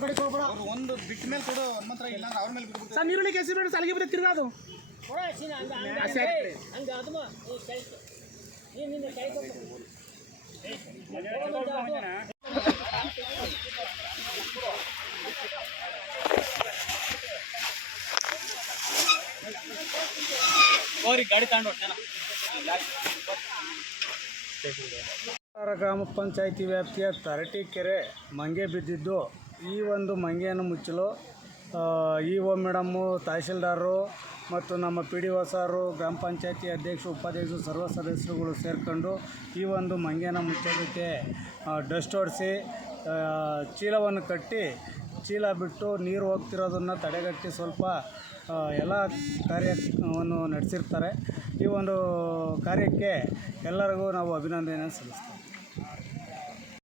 ಕಡೆಗೆ ಹೋಗ್ಬೇಡ ಅವ್ರು ಒಂದು ಬಿಟ್ಟ ಮೇಲೆ ಕೊಡು ಹನುಮಂತರ ಇಲ್ಲ ಅಂದ್ರೆ ಅವ್ರ ಮೇಲೆ ಬಿಟ್ಬಿಡ್ತಾರೆ ಸರ್ ನೀರುಳ್ಳಿ ಕೆಸಿ ಬಿಟ್ಟು ಸಲಿಗೆ ಬಿಟ್ಟು ತಿರ್ಗಾ ಅದು ಕೋಲಾರ ಗ್ರಾಮ ಪಂಚಾಯಿತಿ ವ್ಯಾಪ್ತಿಯ ತರಟೀಕೆರೆ ಮಂಗೆ ಬಿದ್ದಿದ್ದು ಈ ಒಂದು ಮಂಗೆಯನ್ನು ಮುಚ್ಚಲು ಇ ಒ ಮೇಡಮ್ಮು ತಹಸೀಲ್ದಾರರು ಮತ್ತು ನಮ್ಮ ಪಿ ಡಿ ಒ ಸಾರು, ಗ್ರಾಮ ಪಂಚಾಯತಿ ಅಧ್ಯಕ್ಷ ಉಪಾಧ್ಯಕ್ಷರು ಸರ್ವ ಸದಸ್ಯರುಗಳು ಸೇರಿಕೊಂಡು ಈ ಒಂದು ಮಂಗೆನ ಮುಚ್ಚೋದಕ್ಕೆ ಡಸ್ಟ್ ಹೊಡಿಸಿ ಚೀಲವನ್ನು ಕಟ್ಟಿ, ಚೀಲ ಬಿಟ್ಟು ನೀರು ಹೋಗ್ತಿರೋದನ್ನು ತಡೆಗಟ್ಟಿ ಸ್ವಲ್ಪ ಎಲ್ಲ ಕಾರ್ಯವನ್ನು ನಡೆಸಿರ್ತಾರೆ. ಈ ಒಂದು ಕಾರ್ಯಕ್ಕೆ ಎಲ್ಲರಿಗೂ ನಾವು ಅಭಿನಂದನೆ ಸಲ್ಲಿಸ್ತೀವಿ.